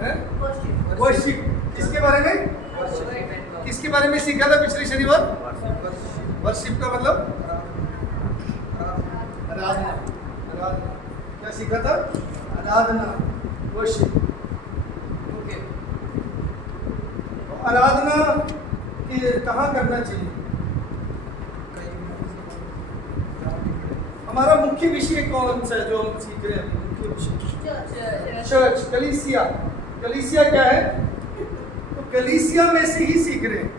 Worship. किसके बारे में? किसके बारे में सीखा था पिछले शनिवार? वर्शिप का मतलब आराधना। आराधना क्या सीखा था? आराधना, वर्शिप। ओके, आराधना कहाँ करना चाहिए? हमारा मुख्य विषय कौन सा है जो हम सीख रहे हैं? मुख्य विषय चर्च, कलीसिया। कलीसिया क्या है? तो कलीसिया में से ही सीख रहे हैं,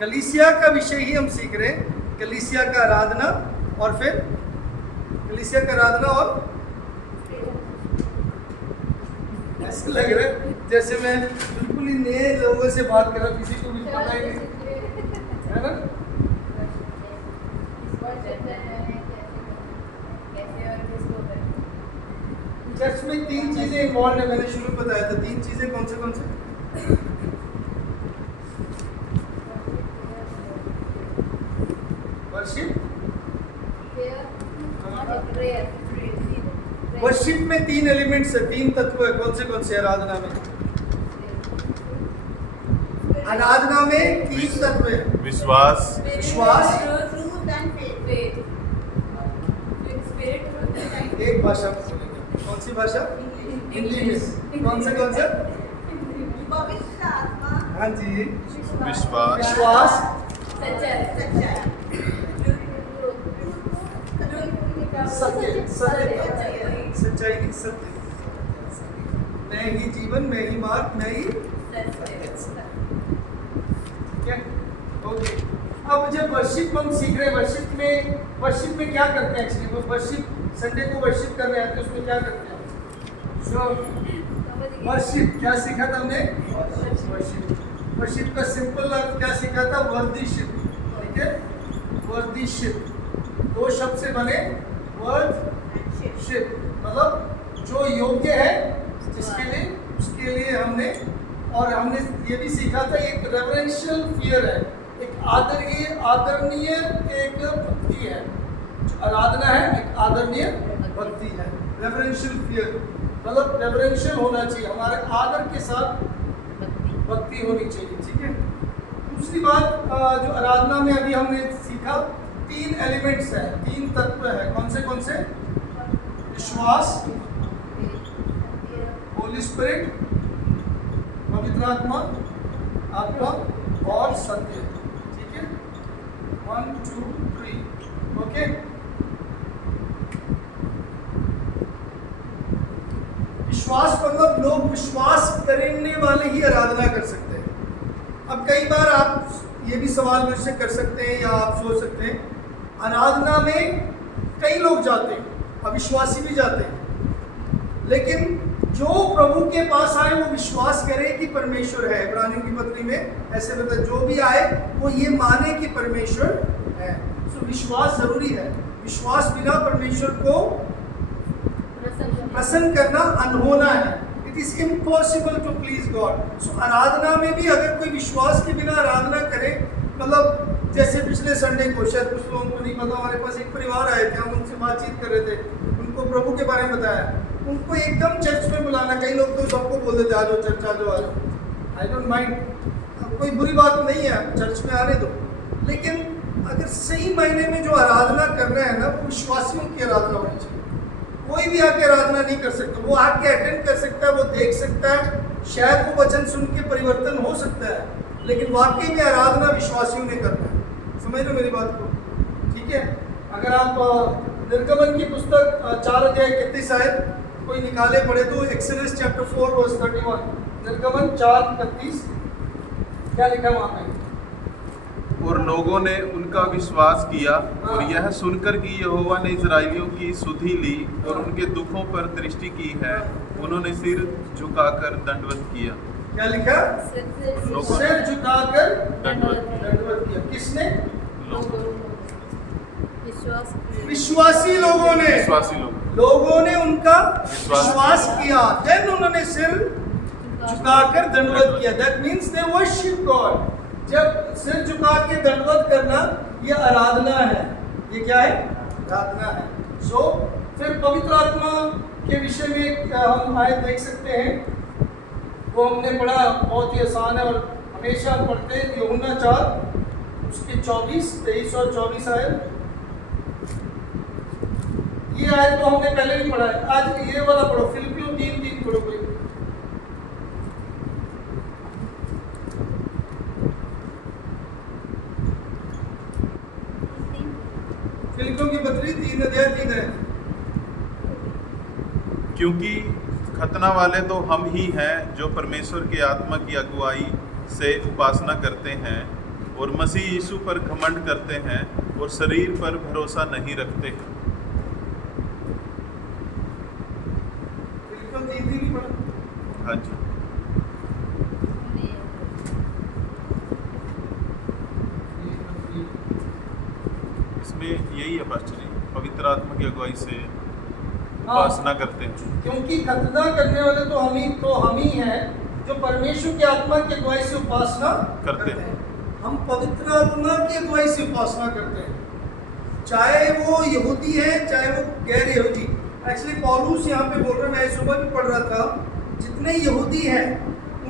कलीसिया का विषय ही हम सीख रहे हैं। कलीसिया का आराधना, और फिर कलीसिया का आराधना, और ऐसा लग रहा है जैसे मैं बिल्कुल ही नए लोगों से बात कर रहा हूँ, किसी को भी पता ही नहीं है ना। चर्च में 3 चीजें इन्वॉल्व है, मैंने शुरू में बताया था। 3 चीजें कौन से? वर्शिप, वर्शिप में 3 एलिमेंट्स है, 3 तत्व है। कौन से आराधना में? आराधना में 3 तत्व है। विश्वास, एक भाषा में बोलेंगे। कौन सी भाषा? इंग्लिश। कौन सा? पवित्र आत्मा। हाँ जी। विश्वास, सच्चाई नहीं, सत्य। मैं ही जीवन, मैं ही मार्ग, मैं ही। ठीक है, ओके। अब जब वर्शिप हम सीख रहे हैं, वर्शिप में क्या करते हैं? एक्चुअली वर्शिप, संडे को वर्शिप कर रहे हैं, तो उसमें क्या करते हैं? वर्शिप क्या सीखा था हमने? वर्शिप का सिंपल अर्थ क्या सीखा था? वर्दिशिप। ठीक है, वर्दिशिप 2 शब्द से बने, वर्शिप मतलब जो योग्य है जिसके लिए, उसके लिए हमने ये भी सीखा था। एक रेवरेंशियल फियर है, एक आदरणीय एक भक्ति है। आराधना है एक आदरणीय भक्ति है। रेवरेंशियल फियर मतलब रेवरेंशियल होना चाहिए, हमारे आदर के साथ भक्ति होनी चाहिए। ठीक है, दूसरी बात जो आराधना में अभी हमने सीखा, 3 एलिमेंट्स है, 3 तत्व है। कौन से? विश्वास, होली स्पिरिट, पवित्र आत्मा और सत्य। ठीक है, 1 2 3। ओके, विश्वास मतलब लोग विश्वास करने वाले ही आराधना कर सकते हैं। अब कई बार आप ये भी सवाल मुझसे कर सकते हैं या आप सोच सकते हैं, आराधना में कई लोग जाते हैं, अविश्वासी भी जाते हैं, लेकिन जो प्रभु के पास आए वो विश्वास करे कि परमेश्वर है। इब्रानियों की पत्री में ऐसे बता, जो भी आए वो ये माने कि परमेश्वर है। सो विश्वास जरूरी है। विश्वास बिना परमेश्वर को प्रसन्न करना अनहोना है। It is impossible to please God. So आराधना में भी अगर कोई विश्वास के बिना आराधना करे, मतलब जैसे पिछले संडे को, शायद कुछ लोगों को नहीं पता, हमारे पास एक परिवार आए थे, हम उनसे बातचीत कर रहे थे, उनको प्रभु के बारे में बताया, उनको एकदम चर्च में बुलाना। कई लोग तो सबको बोल देते आ जाओ चर्च, आ जाओ। आई डोंट माइंड, कोई बुरी बात नहीं है, चर्च में आने दो, लेकिन अगर सही मायने में जो आराधना करना है ना, वो विश्वासियों की आराधना होनी चाहिए। कोई भी आके आराधना नहीं कर सकता। वो आके अटेंड कर सकता है, वो देख सकता है, शायद वो वचन सुन के परिवर्तन हो सकता है, लेकिन वाकई में आराधना विश्वासियों ने करना है। समझ लो मेरी बात को, ठीक है। अगर आप निर्गमन की पुस्तक 4 अध्याय 31 आयत कोई निकाले पढ़े तो, एक्सोडस चैप्टर 4 वर्स 31, निर्गमन 4:31 क्या लिखा वहाँ पे? और लोगों ने उनका विश्वास किया और यह सुनकर कि यहोवा ने इजराइलियों की सुधि ली और उनके दुखों पर दृष्टि की है, उन्होंने सिर झुकाकर दंडवत किया। क्या लिखा? सिर झुकाकर दंडवत किया। किसने? विश्वासी लोगों ने उनका विश्वास किया, देन उन्होंने सिर झुकाकर दंडवत किया। That means they worship God. जब सिर झुका के दंडवत करना, ये आराधना है। ये क्या है? आराधना है। फिर पवित्र आत्मा के विषय में हम आयत देख सकते हैं। वो हमने पढ़ा, बहुत ही आसान है और हमेशा हम पढ़ते हैं। यूहन्ना 4 उसके 23 और 24 आयत। ये आयत तो हमने पहले भी पढ़ा है, आज ये वाला पढ़ो, फिलिपियों 3:3 पढ़ो कोई। फिलिपियों की पत्री 3:3 है। क्योंकि खतना वाले तो हम ही हैं जो परमेश्वर की आत्मा की अगुवाई से उपासना करते हैं और मसीह यीशु पर घमंड करते हैं और शरीर पर भरोसा नहीं रखते हैं। फिलिपियों 3:3 की पढ़ो। हाँ जी, इसमें यही है पास्टर जी, पवित्र आत्मा की अगुवाई से उपासना करते हैं। क्योंकि खतना करने वाले तो हम ही हैं जो परमेश्वर की आत्मा की अगुवाई से उपासना करते हैं। हम पवित्र आत्मा की अगुवाई से उपासना करते हैं, चाहे वो यहूदी है चाहे वो गैर यहूदी। एक्चुअली पौलुस यहाँ पे बोल रहा है, मैं सुबह भी पढ़ रहा था, जितने यहूदी हैं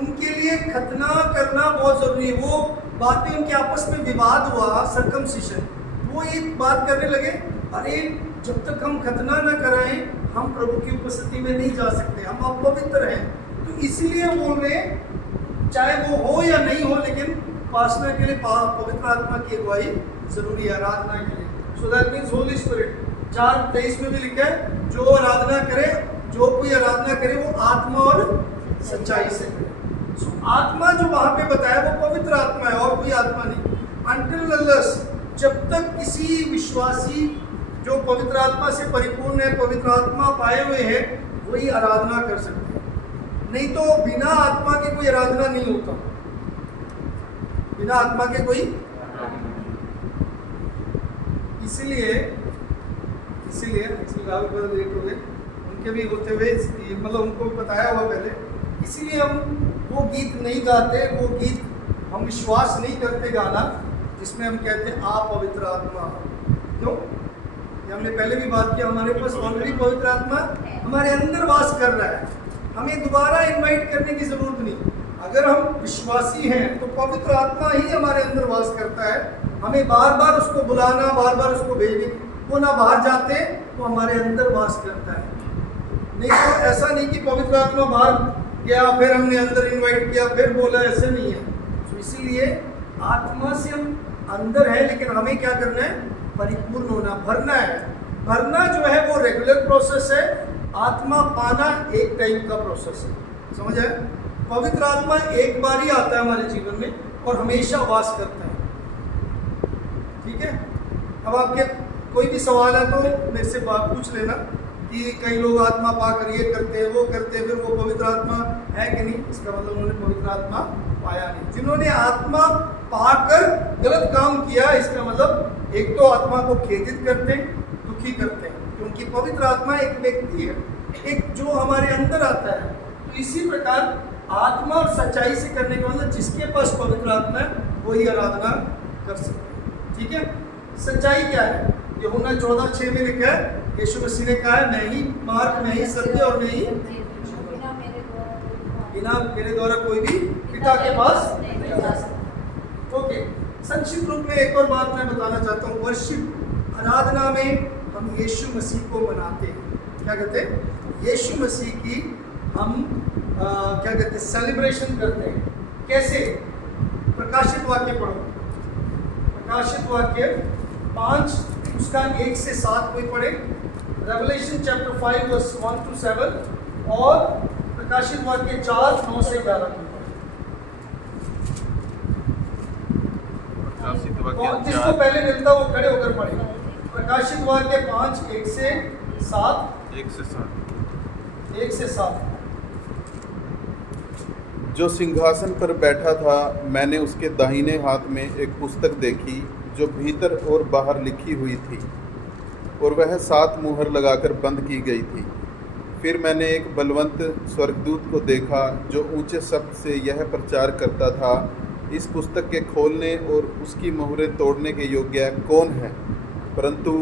उनके लिए खतना करना बहुत जरूरी है। वो बात में उनके आपस में विवाद हुआ, सर्कमसिशन, वो एक बात करने लगे, अरे जब तक हम खतना न कराएं हम प्रभु की उपस्थिति में नहीं जा सकते, हम अपवित्र हैं। तो इसलिए बोल रहे हैं चाहे वो हो या नहीं हो, लेकिन उपासना के लिए पवित्र आत्मा की अगुवाई जरूरी है, आराधना के लिए। So that means Holi spirit. 4:23 में भी लिखा है, जो आराधना करे, जो कोई आराधना करे वो आत्मा और सच्चाई से करे। सो आत्मा जो वहां पे बताया वो पवित्र आत्मा है और कोई आत्मा नहीं। अनटिल अनलेस, जब तक किसी विश्वासी जो पवित्र आत्मा से परिपूर्ण है, पवित्र आत्मा पाए हुए हैं, वही आराधना कर सकते हैं। नहीं तो बिना आत्मा के कोई आराधना नहीं होता, बिना आत्मा के कोई। इसीलिए राहुल बड़ा लेट हो गए, उनके भी होते हुए मतलब उनको बताया हुआ पहले। इसीलिए हम वो गीत नहीं गाते, वो गीत हम विश्वास नहीं करते गाना जिसमें हम कहते हैं आप पवित्र आत्मा। क्यों? हमने पहले भी बात किया, हमारे पास ऑलरेडी पवित्र आत्मा हमारे अंदर वास कर रहा है, हमें दोबारा इनवाइट करने की जरूरत नहीं। अगर हम विश्वासी हैं तो पवित्र आत्मा ही हमारे अंदर वास करता है, हमें बार बार उसको बुलाना, बार बार उसको भेजने, वो ना बाहर जाते वो हमारे अंदर वास करता है। नहीं तो ऐसा नहीं कि पवित्र आत्मा बाहर गया फिर हमने अंदर इनवाइट किया फिर बोला, ऐसे नहीं है। तो इसीलिए आत्मा से हम अंदर है, लेकिन हमें क्या करना है? परिपूर्ण होना, भरना है। भरना जो है वो रेगुलर प्रोसेस है, आत्मा पाना एक टाइम का प्रोसेस है। समझ आए? पवित्र आत्मा एक बार ही आता है हमारे जीवन में और हमेशा वास करता है। ठीक है? अब आपके कोई भी सवाल है तो मेरे से पूछ लेना कि कई लोग आत्मा पाकर ये करते हैं वो करते हैं, फिर वो पवित्र आत्मा है कि नहीं, इसका मतलब उन्होंने पवित्र आत्मा पाया नहीं। जिन्होंने आत्मा पाकर गलत काम किया, इसका मतलब एक तो आत्मा को खेदित करते हैं, दुखी करते हैं, क्योंकि पवित्र आत्मा एक व्यक्ति है, एक जो हमारे अंदर आता है। तो इसी प्रकार आत्मा और सच्चाई से करने का मतलब जिसके पास पवित्र आत्मा है वही आराधना कर सकते हैं। ठीक है? सच्चाई क्या है? यूहन्ना 14:6 में लिखा है, यीशु मसीह ने कहा है, मैं ही मार्ग, मैं ही सत्य और मैं ही, बिना मेरे द्वारा कोई भी पिता के पास नहीं जा सकता। ओके, संक्षिप्त रूप में एक और बात मैं बताना चाहता हूँ। वर्शिप, आराधना में हम यीशु मसीह को मनाते हैं। क्या कहते हैं? यीशु मसीह की हम क्या कहते हैं? सेलिब्रेशन करते हैं। कैसे? प्रकाशित वाक्य पढ़ो, प्रकाशित वाक्य 5 उसका 1 से 7 कोई पढ़े। रेवलेशन चैप्टर 5 वर्स 1 to 7 और प्रकाशित वाक्य 4 9 से 11 कोई पढ़े। जिसको पहले मिलता वो खड़े होकर पढ़े। प्रकाशित वाक्य 5 1 से 7। जो सिंहासन पर बैठा था, मैंने उसके दाहिने हाथ में एक पुस्तक देखी जो भीतर और बाहर लिखी हुई थी, और वह 7 मुहर लगाकर बंद की गई थी। फिर मैंने एक बलवंत स्वर्गदूत को देखा जो ऊंचे शब्द से यह प्रचार करता था, इस पुस्तक के खोलने और उसकी मुहरें तोड़ने के योग्य कौन है? परंतु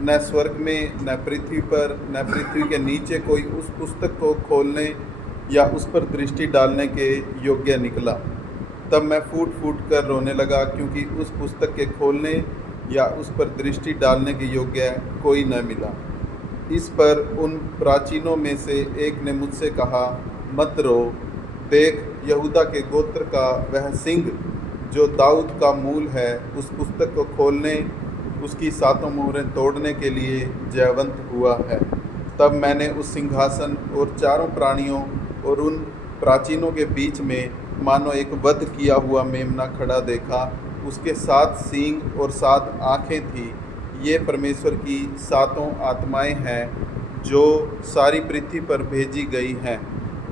न स्वर्ग में, न पृथ्वी पर, न पृथ्वी के नीचे कोई उस पुस्तक को खोलने या उस पर दृष्टि डालने के योग्य निकला। तब मैं फूट फूट कर रोने लगा, क्योंकि उस पुस्तक के खोलने या उस पर दृष्टि डालने के योग्य कोई न मिला। इस पर उन प्राचीनों में से एक ने मुझसे कहा, मत रो, देख यहूदा के गोत्र का वह सिंह जो दाऊद का मूल है, उस पुस्तक को खोलने, उसकी 7 मोहरें तोड़ने के लिए जयवंत हुआ है। तब मैंने उस सिंहासन और 4 प्राणियों और उन प्राचीनों के बीच में मानो एक वध किया हुआ मेमना खड़ा देखा। उसके 7 सींग और 7 आँखें थीं। ये परमेश्वर की 7 आत्माएं हैं जो सारी पृथ्वी पर भेजी गई हैं।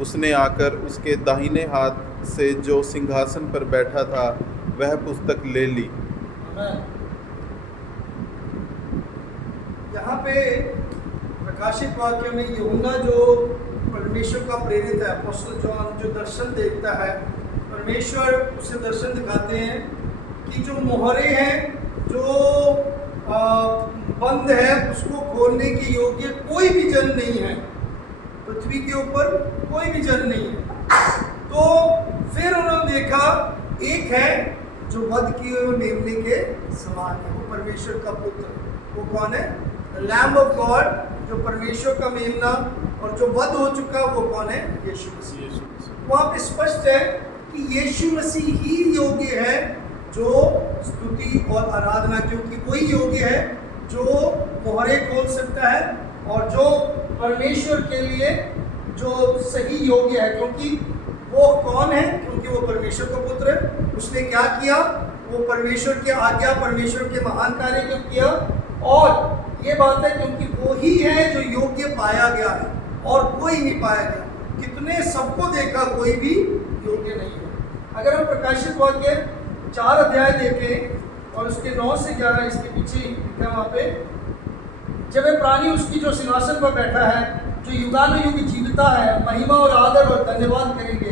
उसने आकर उसके दाहिने हाथ से जो सिंहासन पर बैठा था वह पुस्तक ले ली। यहाँ पे प्रकाशित वाक्य में यूहन्ना जो परमेश्वर का प्रेरित है, अपोस्टल जॉन, जो दर्शन देखता है, परमेश्वर उसे दर्शन दिखाते हैं कि जो मोहरे हैं, जो बंद है, उसको खोलने के योग्य कोई भी जन नहीं है। पृथ्वी के ऊपर कोई भी जन नहीं है। तो फिर उन्होंने देखा एक है जो वध किए हुए मेमने के समान है, वो परमेश्वर का पुत्र। वो कौन है? लैम्ब ऑफ गॉड, जो परमेश्वर का मेमना, और जो वध हो चुका वो कौन है? यीशु मसीह। वहाँ पे स्पष्ट है कि यीशु मसीह ही योग्य है जो स्तुति और आराधना, क्योंकि वही योग्य है जो मोहरे खोल सकता है और जो परमेश्वर के लिए जो सही योग्य है। क्योंकि वो कौन है? क्योंकि वो परमेश्वर का पुत्र है। उसने क्या किया? वो परमेश्वर की आज्ञा, परमेश्वर के महान कार्य को किया। और ये बात है क्योंकि वो ही है जो योग्य पाया गया है और कोई नहीं पाया गया। कितने सबको देखा, कोई भी योग्य नहीं है। अगर हम प्रकाशित वाक्य 4 अध्याय देखें और उसके 9 से 11, इसके पीछे लिखा वहाँ पे, जब वह प्राणी उसकी जो सिंहासन पर बैठा है, जो युगानुयुग जीविता है, महिमा और आदर और धन्यवाद करेंगे,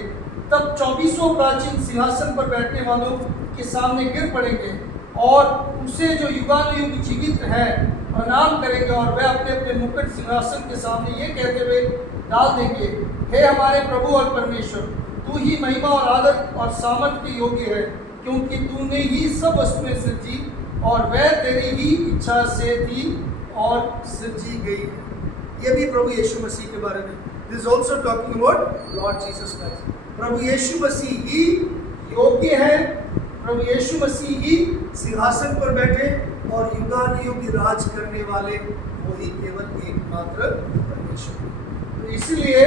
तब 24 प्राचीन सिंहासन पर बैठने वालों के सामने गिर पड़ेंगे और उसे जो युगानुयुग जीवित है प्रणाम करेंगे, और वह अपने अपने मुकुट सिंहासन के सामने ये कहते हुए डाल देंगे, हे हमारे प्रभु और परमेश्वर, तू ही महिमा और आदर और सामर्थ के योग्य है, क्योंकि तूने ही सब वस्तुएं सृजी और वह तेरी ही इच्छा से थी और सृजी गई है। ये भी प्रभु यीशु मसीह के बारे में। This is also talking about Lord Jesus Christ. प्रभु यीशु मसीह ही योग्य है, प्रभु यीशु मसीह ही सिंहासन पर बैठे और युगानुयुग राज करने वाले वही केवल एकमात्र परमेश्वर। तो इसलिए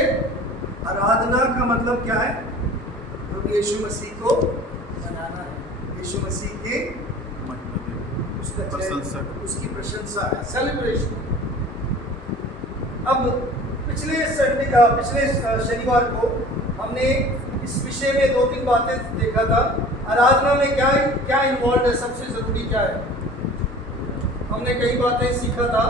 आराधना का मतलब क्या है? प्रभु यीशु मसीह को मनाना है, यीशु मसीह के उसका प्रशंसा, उसकी प्रशंसा है, सेलिब्रेशन। अब पिछले शनिवार को हमने इस विषय में 2-3 बातें देखा था। आराधना में क्या क्या इन्वॉल्व है, सबसे जरूरी क्या है। हमने कई बातें सीखा था।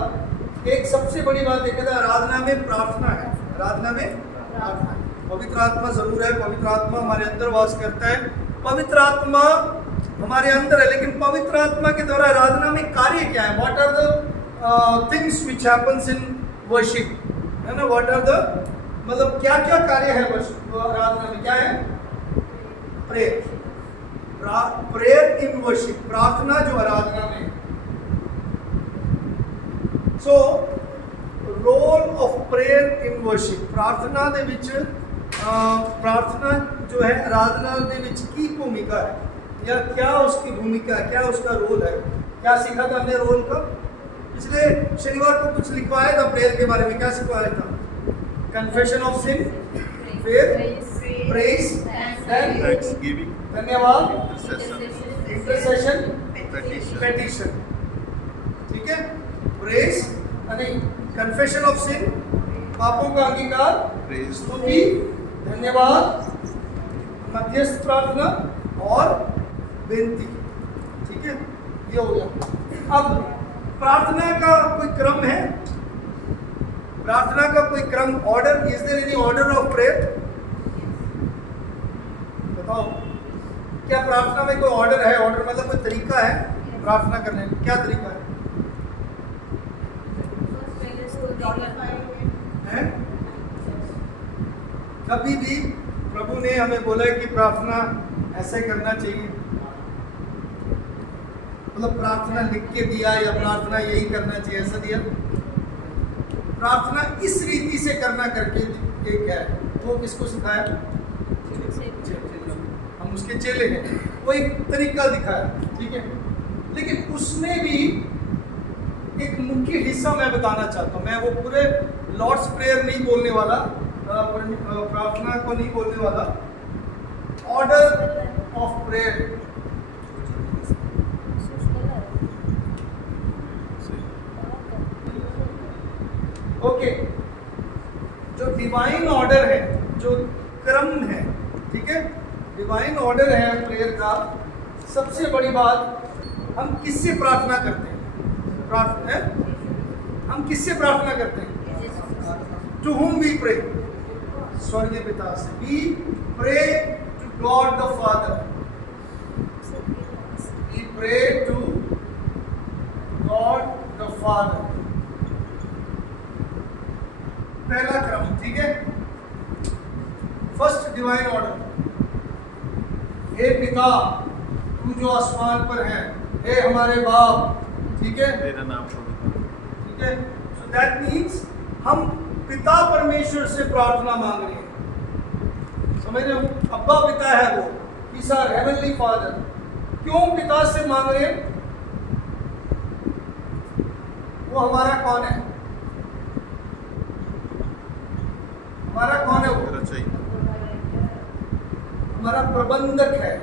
एक सबसे बड़ी बात देखा था, आराधना में प्रार्थना है। आराधना में प्रार्थना, पवित्र आत्मा जरूर है, पवित्र आत्मा हमारे अंदर वास करता है, पवित्र आत्मा हमारे अंदर है। लेकिन पवित्र आत्मा के द्वारा आराधना में कार्य क्या है? What are the things which happens in worship, है ना? व्हाट आर द, मतलब क्या क्या कार्य है आराधना में? क्या है? प्रेयर, प्रेयर इन वर्शिप, प्रार्थना जो आराधना में। So role of prayer in worship, प्रार्थना दे विच प्रार्थना जो है आराधना दे विच की भूमिका है, या क्या उसकी भूमिका है, क्या उसका रोल है। क्या सीखा था हमने रोल का? पिछले शनिवार को कुछ लिखवाया था प्रेयर के बारे में। क्या सिखवाया था? कन्फेशन ऑफ सिन, फिर प्रेज, थैंक्सगिविंग, धन्यवाद, इंटरसेशन, इंटरसेशन, पेटिशन। ठीक है? प्रेज, नहीं, कन्फेशन ऑफ सिन, पापों का अंगीकार, प्रेज, स्तुति, धन्यवाद, मध्यस्थ प्रार्थना और विनती। ठीक है, ये हो गया। अब प्रार्थना का कोई क्रम है? प्रार्थना का कोई क्रम, order? Is there any order of prayer? बताओ, क्या प्रार्थना में कोई ऑर्डर है? ऑर्डर मतलब कोई तरीका है प्रार्थना करने का? क्या तरीका है? कभी भी प्रभु ने हमें बोला है कि प्रार्थना ऐसे करना चाहिए, मतलब प्रार्थना लिख के दिया या प्रार्थना यही करना चाहिए ऐसा दिया? प्रार्थना इस रीति से करना करके एक है, वो किसको सिखाया? हम उसके चेले हैं, वो एक तरीका दिखाया, ठीक है। लेकिन उसमें भी एक मुख्य हिस्सा मैं बताना चाहता हूँ। मैं वो पूरे लॉर्ड्स प्रेयर नहीं बोलने वाला, प्रार्थना को नहीं बोलने वाला, ऑर्डर ऑफ प्रेयर। ओके, जो डिवाइन ऑर्डर है, जो क्रम है, ठीक है, डिवाइन ऑर्डर है प्रेयर का। सबसे बड़ी बात, हम किससे प्रार्थना करते हैं? हम किससे प्रार्थना करते हैं? To whom we pray? स्वर्गीय पिता से। We pray to God the Father. We pray to God the Father. पहला क्रम, ठीक है। फर्स्ट डिवाइन ऑर्डर, हे पिता तू जो आसमान पर है, हे हमारे बाप, ठीक है, तेरा नाम पवित्र, ठीक है। सो दैट मीन्स हम पिता परमेश्वर से प्रार्थना मांग रहे हैं, समझ रहे हो? अब्बा पिता है वो, इज आवर हेवनली फादर। क्यों पिता से मांग रहे हैं? वो हमारा कौन है? हमारा कौन है? वो हमारा प्रबंधक है,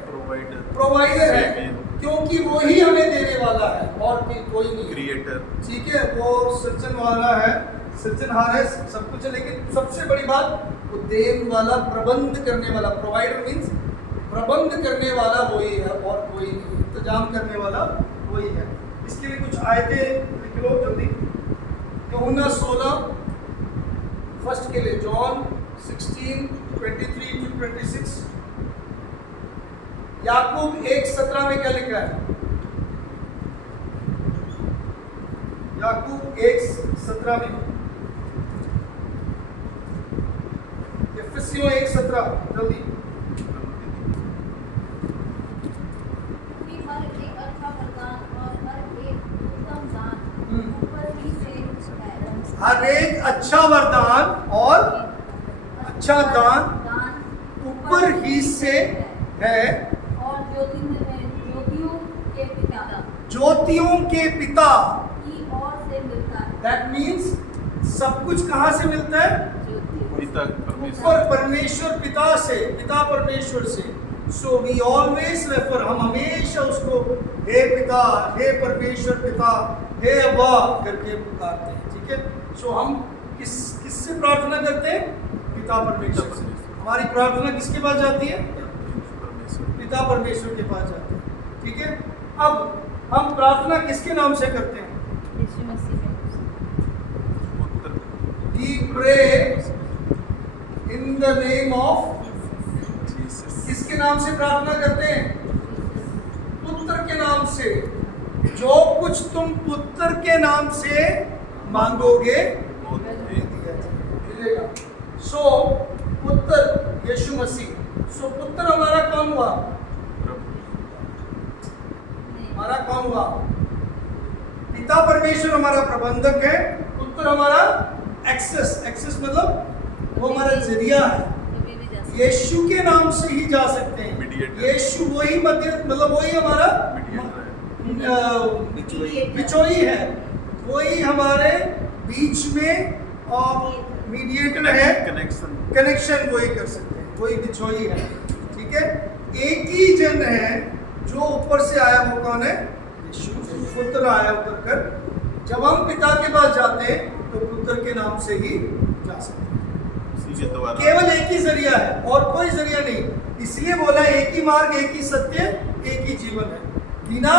प्रोवाइडर है, क्योंकि वो ही हमें देने वाला है और कोई नहीं। क्रिएटर, ठीक है, वो सृजन वाला है, सृजनहार है, सब कुछ है। लेकिन सबसे बड़ी बात, वो देने वाला, प्रबंध करने वाला, प्रोवाइडर मीन्स प्रबंध करने वाला वही है और कोई नहीं, इंतजाम करने वाला वही है। इसके लिए कुछ आयतें लिख लो जल्दी। यूहन्ना 16 फर्स्ट के लिए, जॉन 16:23-26। याकूब 1:17 में क्या लिख रहा है? याकूब 1:17 में, एफएससियों 1:17 जल्दी। हर एक अच्छा वरदान और हर एक उत्तम दान ऊपर ही से है। हर एक अच्छा वरदान और अच्छा दान ऊपर ही से है और ज्योतियों के पिता ज्योतियों के पिता की ओर से मिलता है। दैट मीन्स सब कुछ कहाँ से मिलता है? पिता परमेश्वर, ऊपर परमेश्वर पिता से, पिता परमेश्वर से। सो वी ऑलवेज रेफर, हम हमेशा उसको हे पिता, हे परमेश्वर पिता, हे अब्बा करके पुकारते हैं, ठीक है। सो हम किससे प्रार्थना करते हैं? पिता परमेश्वर से। हमारी प्रार्थना किसके पास जाती है? पिता परमेश्वर के पास जाती है, ठीक है। अब हम प्रार्थना किसके नाम से करते हैं? यीशु मसीह We pray in the name of, किसके नाम से प्रार्थना करते हैं? पुत्र के नाम से। जो कुछ तुम पुत्र के नाम से मांगोगे मिलेगा। सो पुत्र यीशु मसीह। सो पुत्र हमारा कौन हुआ? हमारा कौन हुआ? पिता परमेश्वर हमारा प्रबंधक है, पुत्र हमारा एक्सेस मतलब वो हमारा जरिया है। यीशु के नाम से ही जा सकते हैं। यीशु वही मध्य, मतलब वही हमारा बिचौली है, वही हमारे बीच में और मीडिएटर है, कनेक्शन वही कर सकते हैं, वही बिचौली है, ठीक है। एक ही जन है जो ऊपर से आया, वो कौन है? यीशु, पुत्र आया उतर कर। जब हम पिता के पास जाते हैं तो पुत्र के नाम से ही जा सकते हैं। केवल एक ही जरिया है और कोई जरिया नहीं। इसलिए बोला एक ही मार्ग, एक ही सत्य, एक ही जीवन है। बिना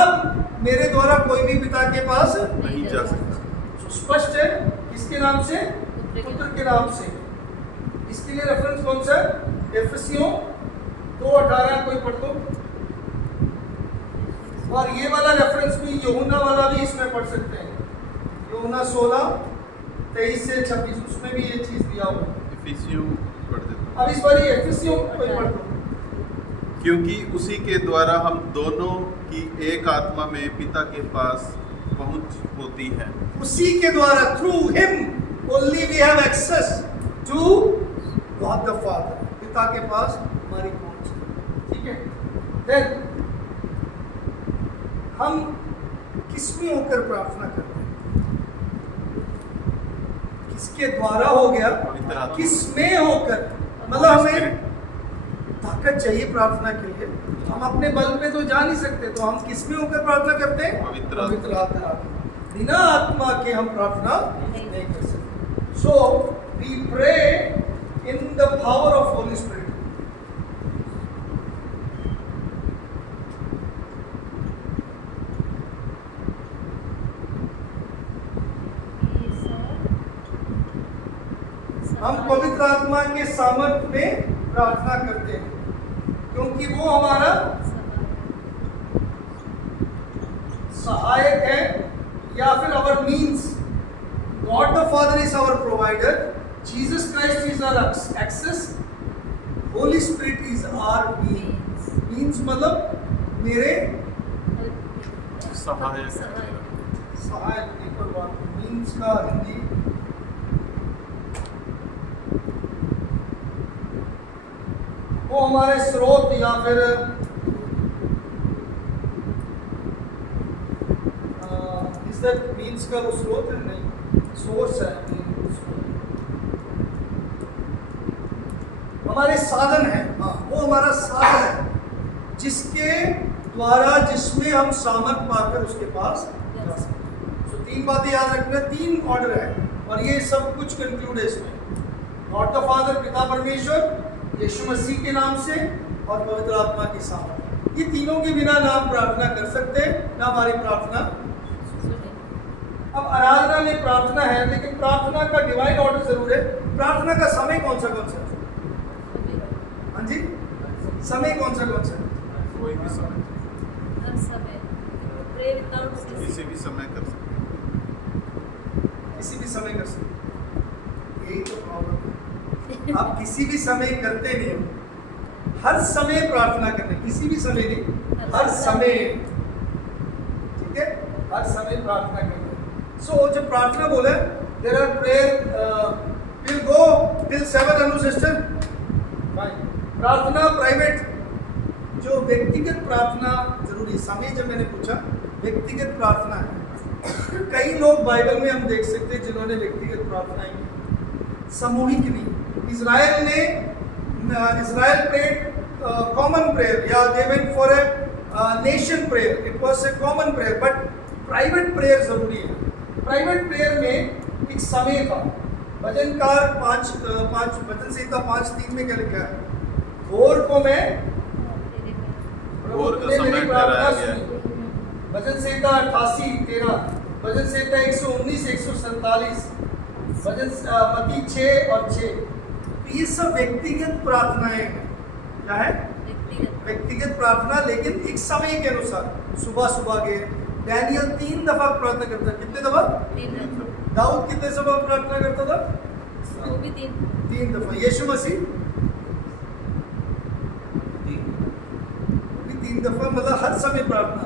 मेरे द्वारा कोई भी पिता के पास नहीं जा सकता। तो स्पष्ट है, किसके नाम से? पुत्र के नाम से। इसके लिए रेफरेंस कौन सा है? एफएससियों 2:18 कोई पढ़ दो। और ये वाला रेफरेंस भी, यूहन्ना वाला भी इसमें पढ़ सकते हैं। यूहन्ना 16:23-26, उसमें भी ये चीज दिया हुआ है। एफिसियों पढ़ देता हूं। अब इस बार एफिसियों को कोई पढ़ दो। क्योंकि उसी के द्वारा हम दोनों की एक आत्मा में पिता के पास पहुंच होती है। उसी के द्वारा, through him only we have access to God the father, पिता के पास हमारी पहुंच है। ठीक है, देन हम किसमें होकर प्रार्थना करते हैं? किसके द्वारा हो गया, पवित्र आत्मा। किसमें होकर, मतलब हमें ताकत चाहिए प्रार्थना के लिए। हम अपने बल पे तो जा नहीं सकते, तो हम किसमें होकर प्रार्थना करते हैं? पवित्र आत्मा। बिना आत्मा के हम प्रार्थना नहीं कर सकते। So we pray in the power of Holy Spirit. हम पवित्र आत्मा के सामर्थ्य में प्रार्थना करते हैं, क्योंकि वो हमारा सहायक है, या फिर our means. God the father is our provider, Jesus Christ is our access, Holy Spirit is our means. Means मतलब मेरे सहायक है। सहायक। एक और बात, मीन्स का हिंदी वो हमारे स्रोत, या फिर इज दैट मीन्स का वो स्रोत है? नहीं, सोर्स है। हमारे साधन है। हाँ, वो हमारा साधन है जिसके द्वारा, जिसमें हम सामर्थ पाकर उसके पास जा सकते हैं। तो तीन बातें याद रखना, तीन ऑर्डर है, और ये सब कुछ कंक्लूड है इसमें। गॉड द फादर, पिता परमेश्वर, यीशु मसीह के नाम से, और पवित्र आत्मा के साथ। ये तीनों के बिना ना हम प्रार्थना कर सकते, ना हमारी प्रार्थना। अब आराधना में प्रार्थना है, लेकिन प्रार्थना का डिवाइन ऑर्डर जरूर है। प्रार्थना का समय कौन सा है? हाँ जी, समय कौन सा है? कोई भी समय, हर समय pray without ceasing। किसी भी समय कर सकते हैं। किसी भी समय कर सकते। यही तो प्रॉब्लम है, आप किसी भी समय करते नहीं हो। हर समय प्रार्थना करने, किसी भी समय नहीं, हर समय। ठीक है, हर समय प्रार्थना करने। सो जब प्रार्थना बोले, there are prayer, will go till 7 Anu sister. प्रार्थना प्राइवेट, जो व्यक्तिगत प्रार्थना जरूरी। समय जब मैंने पूछा, व्यक्तिगत प्रार्थना है। कई लोग बाइबल में हम देख सकते हैं जिन्होंने व्यक्तिगत प्रार्थनाएं की, सामूहिक नहीं। Israel prayed common prayer, yeah, they went for a nation prayer, it was a common prayer, but private prayer जरूरी है। प्राइवेट प्रेयर में एक समय था। भजनकार 5 भजन संहिता 5:3 में क्या लिखा है? भोर को मैं भोर का समय ठहराया गया है। भजन संहिता 88:13, भजन संहिता 119, 147, भजन मत्ती 6 और 6। ये सब व्यक्तिगत प्रार्थनाएं हैं। क्या है? व्यक्तिगत प्रार्थना, लेकिन एक समय के अनुसार। सुबह सुबह के डैनियल 3 दफा प्रार्थना करता है। कितने दफा? 3 दाऊद कितने दफा प्रार्थना करता था? वो भी 3 दफा। यीशु मसीह भी 3 दफा, मतलब हर समय प्रार्थना।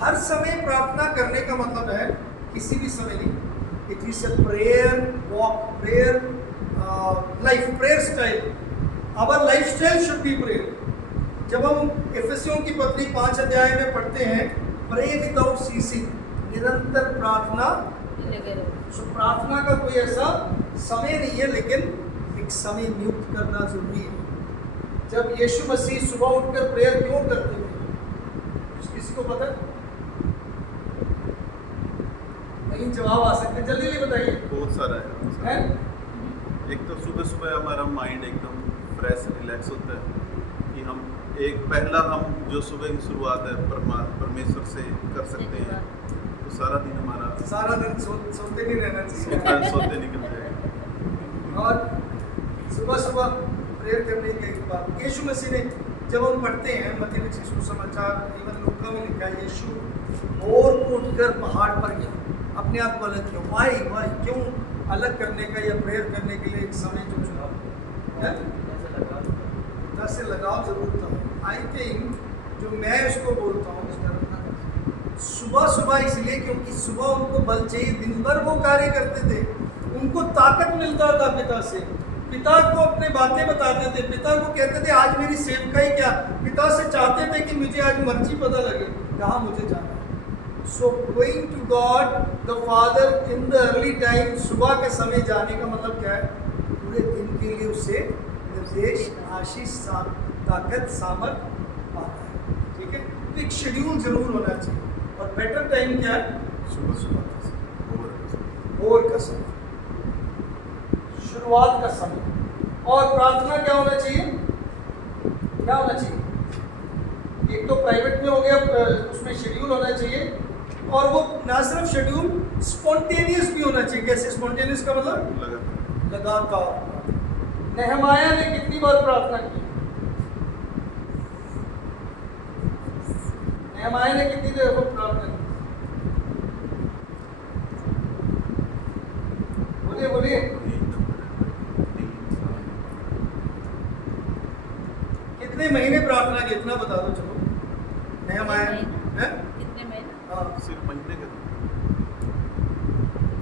हर समय प्रार्थना करने का मतलब है किसी भी समय नहीं। It is a prayer walk, prayer life, prayer style. Our life style should be prayer. जब हम एफेसियों की पत्री 5 अध्याय में पढ़ते हैं, प्रे विदाउट सीसिंग, निरंतर प्रार्थना। तो प्रार्थना का कोई ऐसा समय नहीं है, लेकिन एक समय नियुक्त करना जरूरी है। जब यीशु मसीह सुबह उठकर प्रेयर क्यों करते थे, किसी को पता है? लेकिन जवाब आ सकते, जल्दी जल्दी बताइए। बहुत सारा है। एक तो सुबह सुबह हमारा माइंड एकदम फ्रेश रिलैक्स होता है कि हम हम जो सुबह की शुरुआत है परमेश्वर से कर सकते हैं, तो सारा दिन सोते नहीं रहना चाहिए। सोते निकल जाएगा। और सुबह सुबह प्रेयर करने की एक बात, यीशु मसीह ने, जब हम पढ़ते हैं मत्ती लिखित सुसमाचार, इवन लूका में लिखा है, यीशु भोर को उठकर पहाड़ पर गया, अपने आप को अलग किया। वाई क्यों अलग करने का या प्रेयर करने के लिए एक समय जो चुना? है? पिता से लगाव जरूर था। आई थिंक जो मैं इसको बोलता हूँ सुबह सुबह, इसलिए क्योंकि सुबह उनको बल चाहिए, दिन भर वो कार्य करते थे, उनको ताकत मिलता था पिता से, पिता को अपने बातें बताते थे, पिता को कहते थे आज मेरी सेवकाई क्या, पिता से चाहते थे कि मुझे आज मर्जी पता लगे कहाँ मुझे जाना है। So going to God the father in the early time, सुबह के समय जाने का मतलब क्या है, पूरे दिन के लिए उसे निर्देश, आशीष, ताकत, सामर्थ पाता है। ठीक है, तो एक शेड्यूल जरूर होना चाहिए। और बेटर टाइम क्या है, सुबह सुबह का समय, भोर का समय, शुरुआत का समय। और प्रार्थना क्या होना चाहिए, क्या होना चाहिए, एक तो प्राइवेट में हो गया, उसमें शेड्यूल होना चाहिए, और वो ना सिर्फ शेड्यूल, स्पॉन्टेनियस भी होना चाहिए। कैसे स्पॉन्टेनियस का मतलब, लगातार। नेहमाया ने कितनी बार प्रार्थना की, नेहमाया ने कितनी देर पर प्रार्थना की, बोलिए बोलिए, कितने महीने प्रार्थना की, इतना बता दो चलो। नेहमाया है कितने महीने? हाँ, सिर्फ महीने का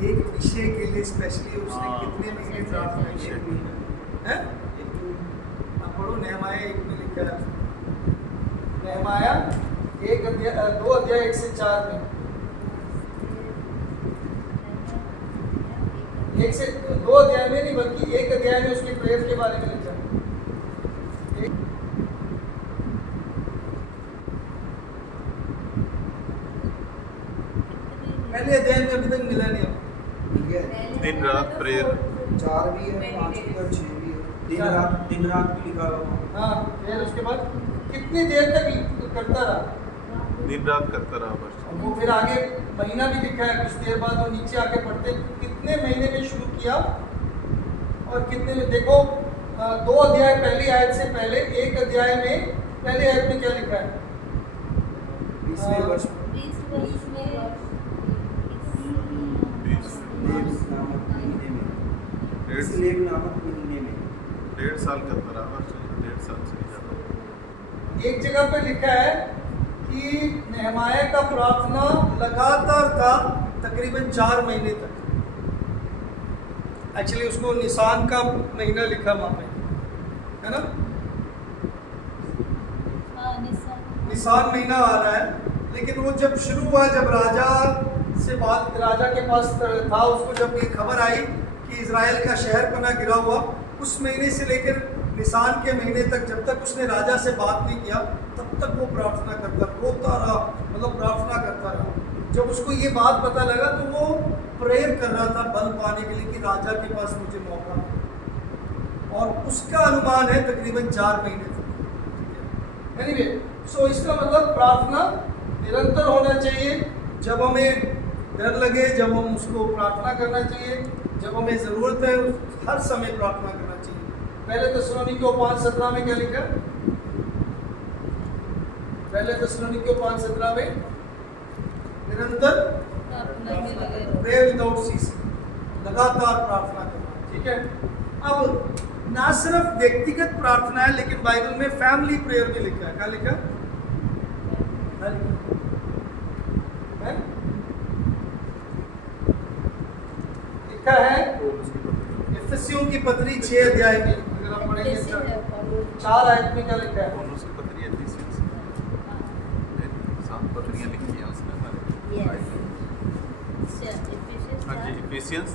एक विषय के लिए स्पेशली उसने कितने महीने प्रार्थना की है? आप पढ़ो, नेहमाया 1 में लिखा है, नेहमाया 2 अध्याय 1 से 4 में, 1 से 2 अध्याय में नहीं बल्कि 1 अध्याय में उसके प्रेयर के बारे में लिखा है। पहले अध्याय में अभी तक मिला नहीं हमको। दिन रात प्रेयर, 4 भी है, 5 भी है, 6 भी है, दिन रात भी लिखा हुआ है। हाँ, फिर उसके बाद कितनी देर तक करता रहा, दिन रात करता रहा बस। वो फिर आगे महीना भी लिखा है, कुछ देर बाद वो नीचे आके पढ़ते कितने महीने में शुरू किया और कितने में। देखो 2 अध्याय पहली आयत से पहले, 1 अध्याय में पहली आयत में क्या लिखा है, 20वें वर्ष 20 वर्ष में लेव नामक महीने में, डेढ़ लेव नामक महीने में 1.5 साल करता रहा बस, 1.5 साल से ज़्यादा। एक जगह पे लिखा है कि नेहमाया का प्रार्थना लगातार था तकरीबन 4 महीने तक। एक्चुअली उसको निसान का महीना लिखा वहाँ पे, है ना, निसान महीना आ रहा है, लेकिन वो जब शुरू हुआ, जब राजा से बात, राजा के पास था, उसको जब ये खबर आई कि इजराइल का शहर पना गिरा हुआ, उस महीने से लेकर निसान के महीने तक, जब तक उसने राजा से बात नहीं किया तब तक वो प्रार्थना करता, रोता रहा, मतलब प्रार्थना करता रहा। जब उसको ये बात पता लगा तो वो प्रेयर कर रहा था बल पाने के लिए कि राजा के पास मुझे मौका मिले, और उसका अनुमान है तकरीबन 4 महीने तक। एनीवे, सो इसका मतलब प्रार्थना निरंतर होना चाहिए। जब हमें डर लगे, जब हम उसको प्रार्थना करना चाहिए, जब हमें ज़रूरत है हर समय प्रार्थना करना चाहिए। पहले थिस्सलुनीकियों 5:17 में क्या लिखा, पहले थिस्सलुनीकियों 5:17 में निरंतर प्रेयर विदाउट सीसिंग, लगातार प्रार्थना करना। ठीक है, अब ना सिर्फ व्यक्तिगत प्रार्थना है, लेकिन बाइबल में फैमिली प्रेयर भी लिखा है। क्या लिखा है? लिखा है इफिसियों की पत्री 6 अध्याय में, अगर आप पढ़ेंगे 4 आयत में क्या लिखा है, पौलुस की पत्री एफिसियंस, 7 पत्रियां लिखी हैं उसने हमारे। हाँ जी, एफिसियंस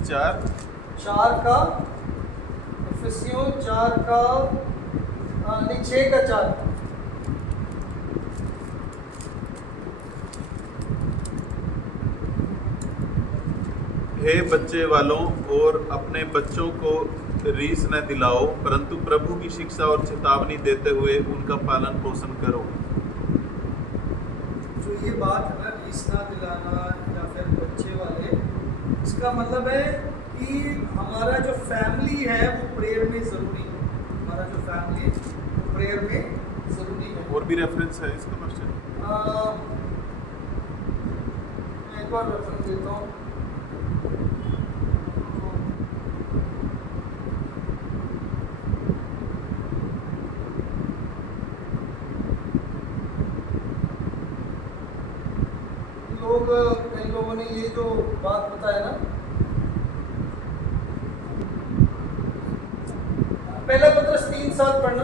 4 का, इफिसियों 4 का, नहीं 6 का 4। हे बच्चे वालों, और अपने बच्चों को रीस न दिलाओ, परंतु प्रभु की शिक्षा और चेतावनी देते हुए उनका पालन पोषण करो। जो ये बात है ना, रीस ना दिलाना या फिर बच्चे वाले, इसका मतलब है कि हमारा जो फैमिली है वो प्रेयर में ज़रूरी है। हमारा जो फैमिली है वो प्रेयर में ज़रूरी है। और भी रेफरेंस है इसका क्वेश्चन? एक और रेफरेंस देता हूँ। कई लोगों ने ये जो बात बताया ना, पहला पत्रस 3:7 पढ़ना।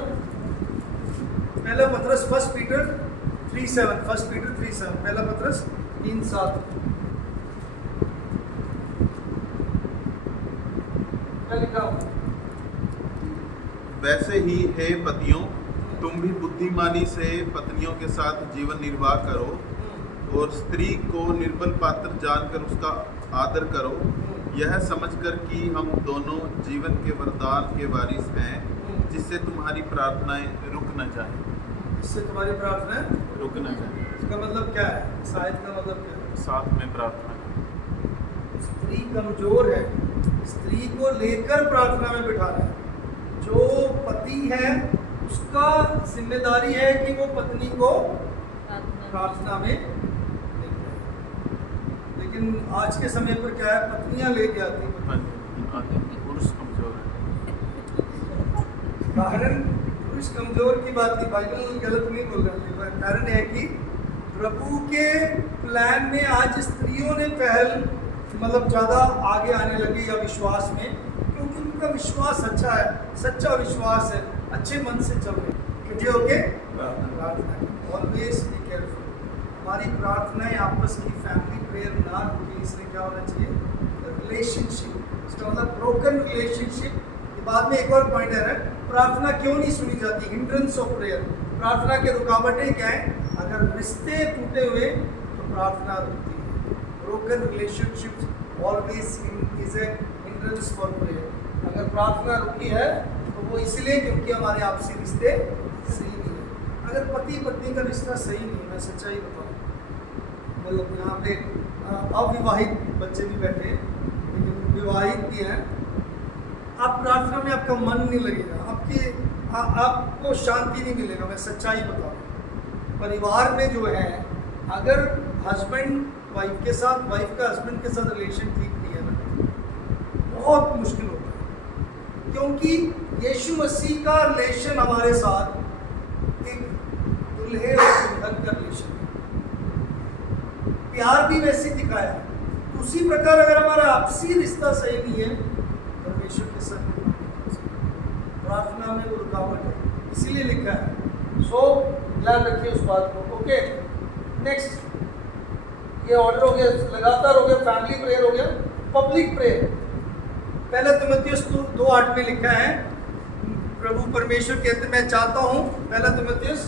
पहला पत्रस 1 पीटर 3:7, 1 पीटर 3:7, पहला पत्रस 3:7 क्या लिखा हुआ? वैसे ही हे पतियों, तुम भी बुद्धिमानी से पत्नियों के साथ जीवन निर्वाह करो और स्त्री को निर्बल पात्र जानकर उसका आदर करो, यह समझकर कि हम दोनों जीवन के वरदान के वारिस हैं, जिससे तुम्हारी प्रार्थनाएं रुक न जाएं। इससे तुम्हारी प्रार्थना रुक न जाएं। इसका मतलब क्या है? इस आयत का मतलब क्या है? साथ में प्रार्थना स्त्री कमजोर है, स्त्री को लेकर प्रार्थना में बिठा रहा है। जो पति है उसका जिम्मेदारी है कि वो पत्नी को प्रार्थना में लेकर। लेकिन आज के समय पर क्या है, पत्नियां लेके आती हैं। पुरुष कमजोर है। कारण पुरुष कमजोर की बात की बाइबल गलत नहीं बोल रही है। कारण है कि प्रभु के प्लान में आज स्त्रियों ने पहल मतलब ज़्यादा आगे आने लगी या विश्वास में, क्योंकि उनका विश्वास अच्छा है, सच्चा विश्वास है, अच्छे मन से चल रहे इकट्ठे होके प्रार्थना। Always be careful. हमारी प्रार्थनाएं आपस की फैमिली प्रेयर ना रुके, इसलिए क्या होना चाहिए? रिलेशनशिप, इसका मतलब ब्रोकन रिलेशनशिप। बाद में एक और पॉइंट है, प्रार्थना क्यों नहीं सुनी जाती? हिंड्रेंस ऑफ प्रेयर, प्रार्थना के रुकावटें क्या है? अगर रिश्ते टूटे हुए तो प्रार्थना रुकती है। Broken relationship always is a hindrance for prayer. अगर प्रार्थना रुकी है तो वो इसलिए क्योंकि हमारे आपसी रिश्ते सही नहीं है। अगर पति पत्नी का रिश्ता सही नहीं है, मैं सच्चाई बताऊँ, मतलब यहाँ पे अविवाहित बच्चे भी बैठे हैं लेकिन विवाहित भी हैं, आप प्रार्थना में आपका मन नहीं लगेगा, आपको शांति नहीं मिलेगा। मैं सच्चाई बताऊँ, परिवार में जो है अगर हस्बैंड वाइफ के साथ, वाइफ का हस्बैंड के साथ रिलेशन ठीक नहीं है ना, बहुत मुश्किल होता है। क्योंकि यीशु मसीह का रिलेशन हमारे साथ एक दुल्हे और दुल्हन का रिलेशन है, प्यार भी वैसे दिखाया। उसी प्रकार अगर हमारा आपसी रिश्ता सही नहीं है, परमेश्वर के साथ प्रार्थना में वो रुकावट है, इसीलिए लिखा है। सो ध्यान रखिए उस बात को। ओके, नेक्स्ट, ये ऑर्डर हो गया, लगातार हो गया, फैमिली प्रेयर हो गया, पब्लिक प्रेयर। पहला तिमुथियुस 2:8 में लिखा है, प्रभु परमेश्वर कहते मैं चाहता हूँ, पहला तिमुथियुस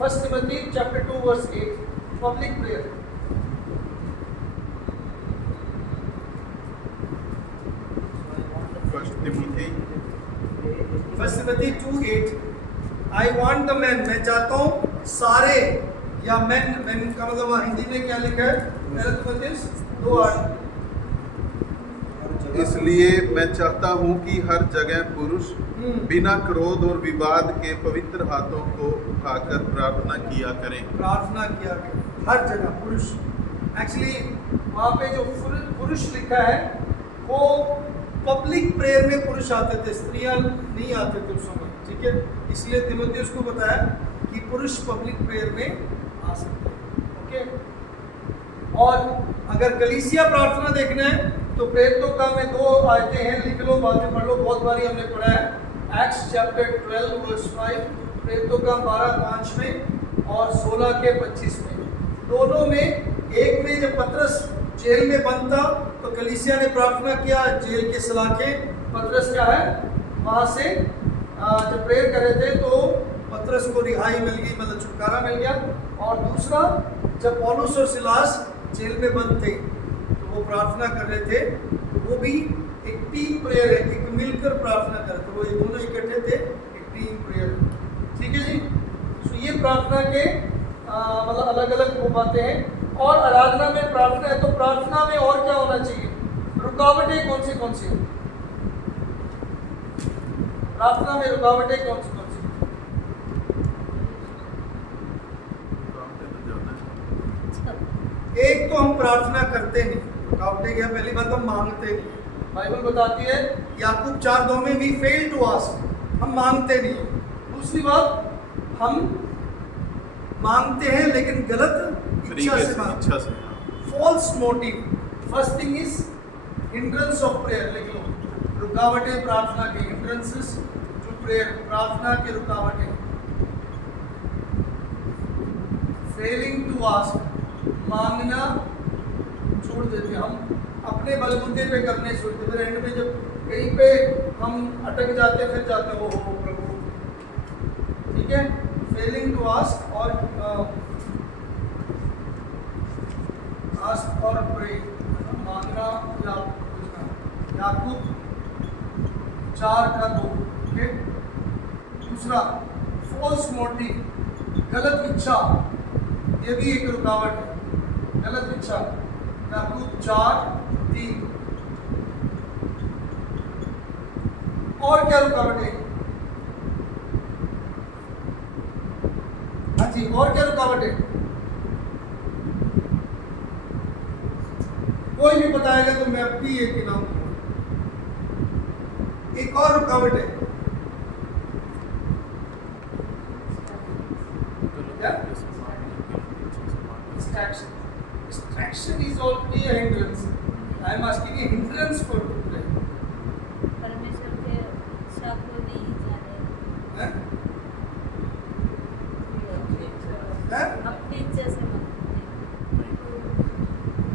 1 Timothy chapter 2 verse 8, public prayer. First Timothy 2:8, I want the man, मैं चाहता हूँ सारे, या मैन का मतलब हिंदी में क्या लिखा है? पहला तिमुथियुस 2:8, इसलिए मैं चाहता हूँ कि हर जगह पुरुष बिना क्रोध और विवाद के पवित्र हाथों को उठाकर प्रार्थना किया करें। प्रार्थना किया करें हर जगह पुरुष। एक्चुअली वहाँ पे जो पुरुष लिखा है वो पब्लिक प्रेयर में पुरुष आते थे, स्त्रियां नहीं आते थे उस समय, ठीक है। इसलिए तिमुथियुस को बताया कि पुरुष पब्लिक प्रेयर में आ सकते हैं, ओके। और अगर कलीसिया प्रार्थना देखना है तो प्रेरितों का में 2 आयतें हैं, लिख लो, बाद में पढ़ लो, बहुत बारी हमने पढ़ा है। एक्ट्स चैप्टर 12 वर्स 5, प्रेरितों का 12:5 में और 16 के 25 में। दोनों में, एक में जब पतरस जेल में बंद था तो कलीसिया ने प्रार्थना किया, जेल के सलाखे पतरस क्या है वहाँ से जब प्रेयर कर रहे थे तो पतरस को रिहाई मिल गई, मतलब छुटकारा मिल गया। और दूसरा, जब पौलुस और सिलास जेल में बंद थे तो वो प्रार्थना कर रहे थे, तो वो भी एक टीम प्रेयर है, एक मिलकर प्रार्थना कर रहे थे, वो ये दोनों इकट्ठे थे, एक टीम प्रेयर, ठीक है जी। तो ये प्रार्थना के मतलब अलग अलग वो बातें हैं। और आराधना में प्रार्थना है तो प्रार्थना में और क्या होना चाहिए? रुकावटें कौन सी हो? प्रार्थना में रुकावटें कौन सी? एक तो हम प्रार्थना करते नहीं, रुकावटें क्या? पहली बात हम मांगते नहीं। बाइबल बताती है याकूब 4:2 में वी फेल टू आस्क, हम मांगते नहीं। दूसरी बात, हम मांगते हैं लेकिन गलत इच्छा से मांगते हैं, false motive. First thing is hindrance of prayer. लिख लो, रुकावटें प्रार्थना की, hindrances to prayer, प्रार्थना की रुकावटें. Failing to ask, मांगना छोड़ देते हम, अपने बलबूते पे करने छोड़ते, फिर एंड में जब कहीं पे हम अटक जाते फिर जाते हो प्रभु. ठीक है, फेलिंग टू आस्क और आस्क और प्रे, मांगना या पूछना. याकूब 4:2. ओके. दूसरा फॉल्स मोटिव, गलत इच्छा, ये भी एक रुकावट है. गलत इच्छा, याकूब 4:3. और क्या रुकावट है? हाँ जी, और क्या रुकावट है? कोई भी बताएगा तो मैं अब भी एक नाम दूंगा. एक और रुकावट है. क्या? Distraction. Distraction is already a hindrance. I am asking a hindrance for prayer. परमेश्वर के इच्छा को नहीं जाने, हैं? हैं? अपनी इच्छा से मांगते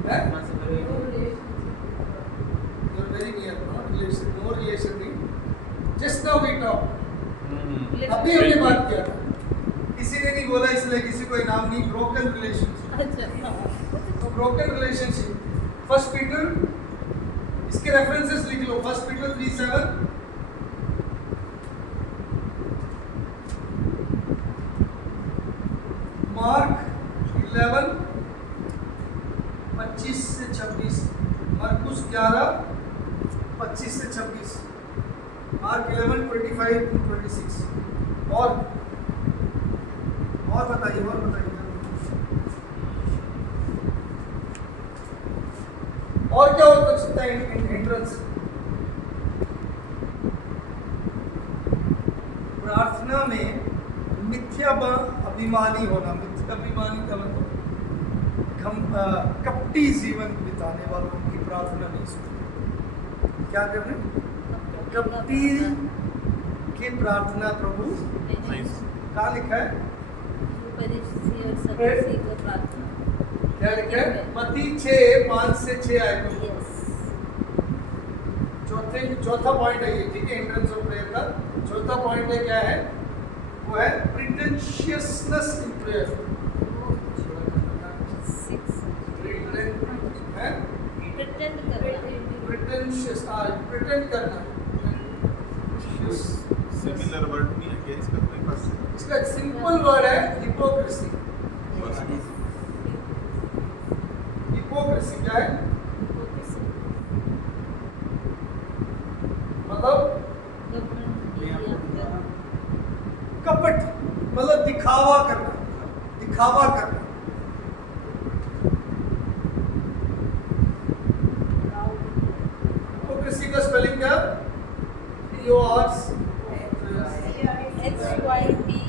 हैं? You are very near. Not relation. No relation. Just now we talked. हैं. अभी हमने बात किया था. किसी ने नहीं बोला इसलिए किसी को इनाम नहीं. Broken relationship. अच्छा, तो ब्रोकन रिलेशनशिप. फर्स्ट पीटर, इसके रेफरेंसेस लिख लो. First Peter 3:7. मार्क 11 25 से 26. मरकुस 11 25 से 26. Mark 11 25 to 26. और बताइए, और बताइए. और क्या हो सकता है हिंड्रेंस? प्रार्थना में मिथ्या अभिमानी होना. मिथ्या अभिमानी का मतलब कपटी जीवन बिताने वालों की प्रार्थना नहीं सुनते. क्या कर रहे हैं? कपटी की प्रार्थना प्रभु नहीं. कहाँ लिखा है? उपदेशी और सदस्य को प्रार्थना. क्या लिखा है? मत्ती 6:5 से 6 आए तो यस, चौथा पॉइंट है ये. ठीक है, एंट्रेंस ऑफ प्रेयर का चौथा पॉइंट है. क्या है वो? है प्रिटेंशियसनेस इन प्रेयर. 6 है प्रिटेंड करना. प्रिटेंशियस, प्रिटेंड करना. सिमिलर वर्ड नहीं है क्या इसका कोई पास? इसका सिंपल वर्ड है हिपोक्रेसी. हिपोक्रेसी क्या है? मतलब कपट, मतलब दिखावा करना. दिखावा करना. हिपोक्रेसी का स्पेलिंग क्या? PORC. HYPOCRECY.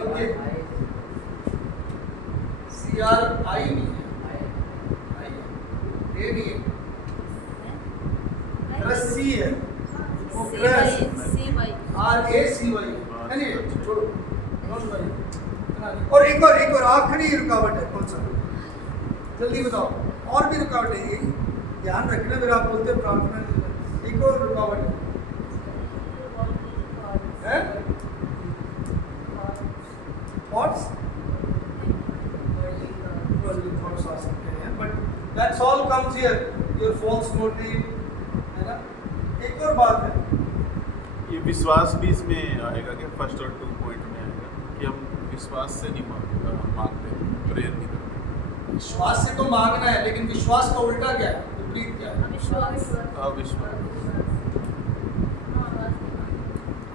ओके. CRI नहीं है. ये नहीं है. रस्सी है. वो क्रैश. RACY. Anyway, छोड़ो. Don't worry. इतना नहीं. और एक और आखिरी रुकावट है. कौन सा? जल्दी बताओ. और भी रुकावट है. ये ध्यान रखना, मेरा आप बोलते हैं प्रार्थना नहीं. एक और रुकावट है. Thoughts? Worldly thoughts आ सकते हैं, but that's all comes here. Your false motive, है ना. एक और बात है. ये विश्वास भी इसमें आएगा क्या? फर्स्ट और 2 पॉइंट में आएगा कि हम विश्वास से नहीं मांगते, प्रेयर नहीं करते. विश्वास से तो मांगना है, लेकिन विश्वास का उल्टा क्या है? विपरीत क्या है? अविश्वास. अविश्वास.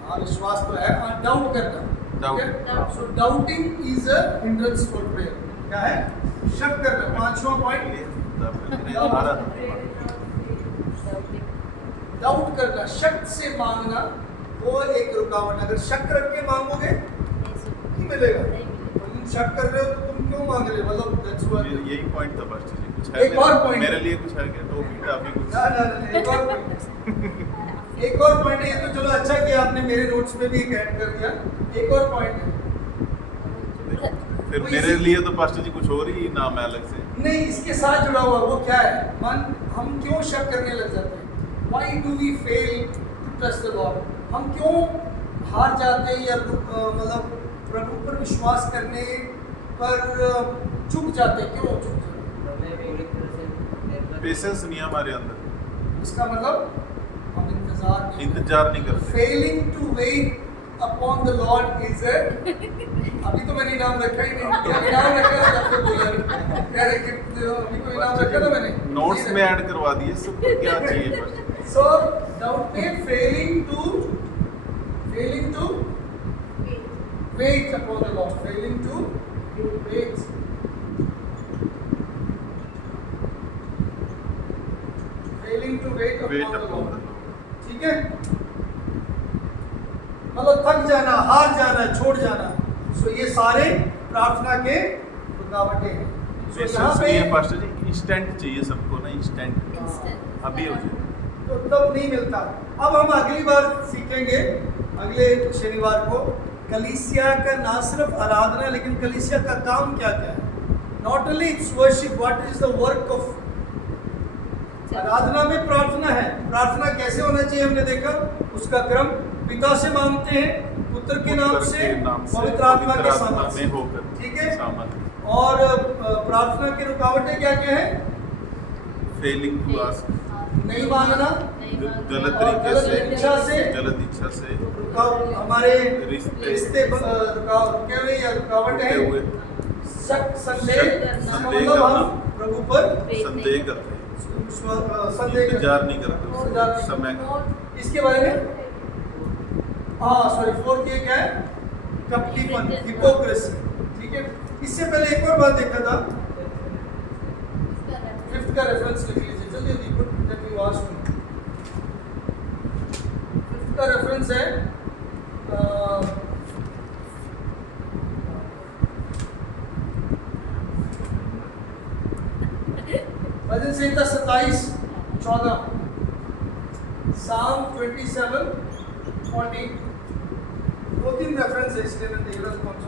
हाँ, विश्वास तो है. डाउट करना. Doubt. So doubting is a hindrance for prayer. क्या है? शक करना. 5वां पॉइंट. डाउट करना, शक से मांगना वो एक रुकावट। अगर शक रख के मांगोगे नहीं मिलेगा। तुम शक कर रहे हो तो तुम क्यों मांग रहे हो? मतलब that's what- यही पॉइंट था पास्टर जी। कुछ है एक और point। मेरे लिए कुछ है क्या? टॉपिक अभी कुछ ना, एक और पॉइंट। एक और पॉइंट है। ये तो चलो अच्छा किया आपने मेरे नोट्स में भी एक ऐड कर दिया। एक और पॉइंट है। फिर वो मेरे इसी- लिए तो पास्टर जी कुछ और ही नाम है अलग से। नहीं, इसके साथ जुड़ा हुआ वो क्या है? हम क्यों शक करने लग जाते हैं? Why do we fail to trust the Lord? हम क्यों हार जाते हैं या मतलब प्रभु पर विश्वास करने पर चूक जाते हैं? क्यों चूक जाते हैं? पेशेंस नहीं है हमारे अंदर। इसका मतलब हम इंतजार नहीं करते। Failing to wait upon the Lord is अभी तो मैंने इनाम रखा ही नहीं। जब इनाम रखा था तब तो बोला नहीं। कह रहे गिफ्ट दे दो। अभी कोई इनाम रखा था मैंने नोट्स में ऐड करवा दिए। सबको क्या चाहिए पास्टर जी? सो डाउट में failing to wait upon the Lord, failing to wait. Failing to wait wait upon the upon Lord. ठीक है? मतलब थक जाना, हार जाना, छोड़ जाना। सो ये सारे प्रार्थना के रुकावटें हैं। So यहाँ पेशेंस पे नहीं है पास्टर जी। इंस्टेंट चाहिए सबको ना, इंस्टेंट। अभी हो जाए तो तब नहीं मिलता। अब हम अगली बार सीखेंगे अगले शनिवार को कलीसिया का ना सिर्फ आराधना लेकिन कलीसिया का काम क्या क्या है। Not only it's worship, what is the work of. आराधना में प्रार्थना है। प्रार्थना कैसे होना चाहिए हमने देखा। उसका क्रम पिता से मांगते हैं, पुत्र के नाम से, पवित्र आत्मा के सामर्थ्य से। होकर। ठीक है। सामर्थ्य। और प्रार्थना की रुकावटें क्या क्या है? फेलिंग टू आस्क, नहीं मांगना, गलत और तरीके गलत से, इच्छा से, गलत इच्छा से, हमारे रिश्ते रुके हुए या रुकावट है, टूटे हुए, शक संदेह। इसका संदेह मतलब करना। हम प्रभु पर संदेह करते हैं, संदेह इंतजार नहीं करते इंतजार उस समय का। इसके बारे में सॉरी 4 ये क्या है? कपटीपन, हिपोक्रेसी। ठीक है। इससे पहले एक और बात देखा था। 5th का रेफरेंस लिख लीजिए जल्दी जल्दी। That we watch to. 5th का रेफरेंस है भजन संहिता 27:14, Psalm 27:14। 2-3 रेफरेंस है इसलिए मैं देख रहा हूँ कौन सा।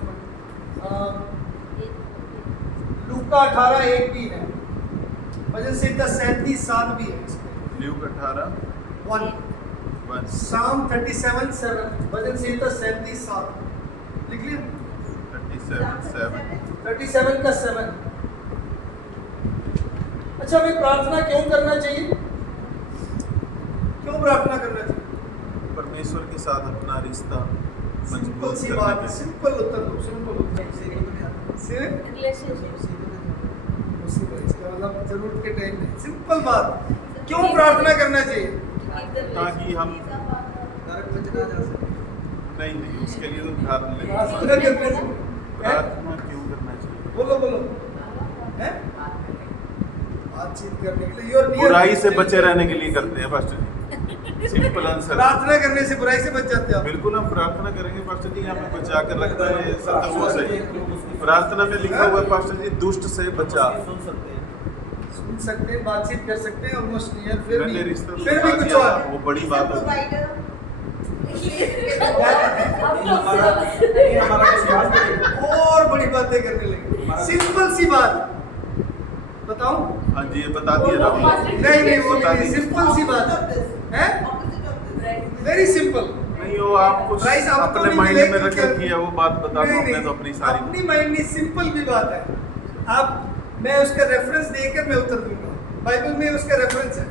लूका 18:1 भी है। भजन संहिता 37:7 भी है। ल्यूक 18 1 1 Psalm 37:7 भजन संहिता 37:7 लिख लिया। 37:7 37 का 7। अच्छा, हमें प्रार्थना क्यों करना चाहिए? क्यों प्रार्थना करना चाहिए? परमेश्वर के साथ अपना रिश्ता सिंपल मजबूत सी करने बात, के लिए। सिंपल उत्तर दो, सिंपल उत्तर। सिर्फ इसका मतलब जरूरत के टाइम में सिंपल बात। क्यों प्रार्थना करना चाहिए? ताकि हम नरक में ना जा सके। नहीं उसके लिए तो उदाहरण लेंगे। प्रार्थना करने से प्रार्थना क्यों करना चाहिए? बोलो बोलो हैं? बातचीत करने के लिए। योर बुराई से बचे रहने के लिए करते हैं पास्टर जी। Simple answer. प्रार्थना करने से बुराई से बच जाते हो। बिल्कुल हम प्रार्थना करेंगे पास्टर जी। हमें बचा कर रखता है शत्रुओं से। प्रार्थना में लिखा हुआ है पास्टर जी, दुष्ट से बचा। सुन सकते हैं, बातचीत कर सकते हैं, ऑलमोस्ट नियर। फिर मैंने भी रिश्ता फिर भी कुछ और वो बड़ी बात है। ये हमारा विश्वास है। और बड़ी बातें करने लगे। सिंपल सी बात बताऊं? हाँ जी, ये बता दिया ना। नहीं नहीं, वो बता नहीं, दीजिए। सिंपल सी बात है। Very simple. नहीं वो आप कुछ Guys, आपको अपने नहीं माइंड मिलेगी में रख क्या? रखी है वो बात बता दो नहीं, हमने नहीं, तो अपनी सारी। अपनी माइंड में सिंपल भी बात है। आप मैं उसका रेफरेंस देकर मैं उत्तर दूंगा। बाइबल में उसका रेफरेंस है।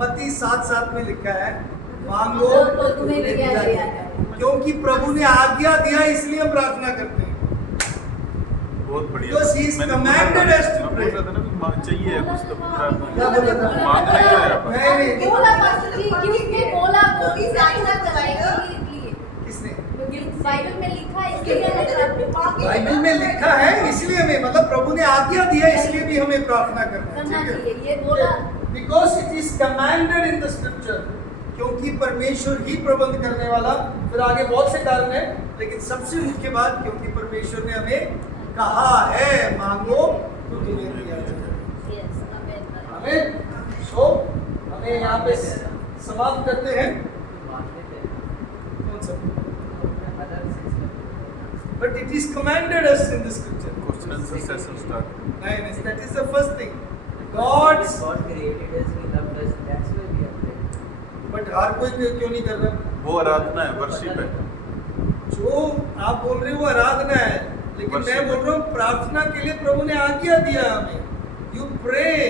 मत्ती 7:7 में लिखा है, मांगो तो तुम्हें दिया जाएगा। क्योंकि प्रभु ने आज्ञा दिया इसलिए हम प्रार्थना करते हैं। बहुत बढ़िया। Because he is मैंने commanded us to मैं बोल pray. रहा था ना कि चाहिए कुछ तो प्रार्थना। क्या बोल रहा था? मांगना ही है अपन। नहीं बोला पास्टर जी, किसने बोला? कोई साइना करवाएगा किसने? बाइबल में लिखा है इसलिए बाइबल में लिखा है इसलिए हमें, मतलब प्रभु ने आज्ञा दिया इसलिए भी हमें प्रार्थना करना करना है। चाहिए। ये बोला because it is commanded in the scripture क्योंकि परमेश्वर ही प्रबंध करने वाला, फिर आगे बहुत से कारण है, लेकिन सबसे मुख्य बात क्योंकि परमेश्वर ने हमें कहा है मांगो तो तुम्हें दिया जाएगा। Yes, amen. हमें सो हमें यहाँ पे समाप्त करते हैं। कौन सा? But it is commanded us in the scripture. Question answer session start. Nice. That is the first thing. God's. God created us, He loved us, that's why we are praying. But हर कोई क्यों नहीं कर रहा? वो आराधना है, worship है। जो आप बोल रहे हो वो आराधना है, लेकिन मैं वर्शिप बोल रहा हूँ प्रार्थना के लिए प्रभु ने आज्ञा दिया हमें। You pray.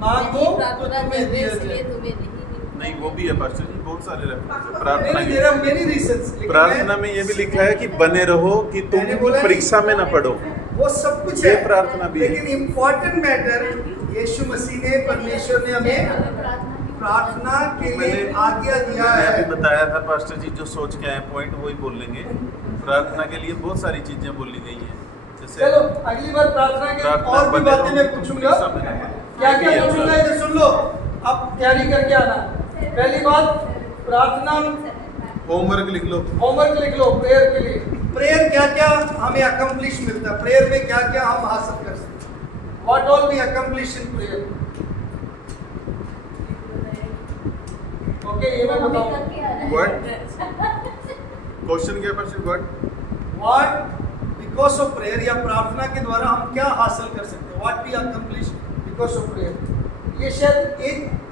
मांगो तो प्रार्थना तुम्हें करने दिया इसलिए जाएगा। तुम्हें नहीं मिलता। नहीं, वो भी है पास्टर जी, बहुत सारे रेफरेंस है। नहीं प्रार्थना नहीं, के there are many reasons, लेकिन प्रार्थना में ये भी लिखा है कि बने रहो कि मैंने बोला तुम परीक्षा में ना पढ़ो। वो सब कुछ ये है, प्रार्थना भी है। लेकिन इम्पोर्टेंट मैटर यीशु मसीह ने, परमेश्वर ने हमें प्रार्थना के लिए मैंने- आज्ञा दिया मैंने है। अभी बताया था पास्टर जी, जो सोच के आए पॉइंट वही बोल लेंगे। प्रार्थना के लिए बहुत सारी चीजें बोली गई हैं, जैसे चलो अगली बार प्रार्थना के प्रार्थना और भी बने बातें रहो, मैं पूछूंगा। परीक्षा में ना पढ़ो। क्या क्या ये भी पूछूंगा अच्छा। इधर सुन लो, अब तैयारी करके आना। पहली बात, प्रार्थना होमवर्क लिख लो। होमवर्क लिख लो प्रेयर के लिए। प्रेयर क्या क्या हमें अकम्प्लिश मिलता है, प्रेयर में क्या क्या हम हासिल कर सकते हैं, what all we accomplish in prayer. Okay, ये मैं बताऊं। What? क्वेश्चन क्या pastor? What because of prayer, या प्रार्थना के द्वारा हम क्या हासिल कर सकते हैं, what we accomplish because of prayer. ये शायद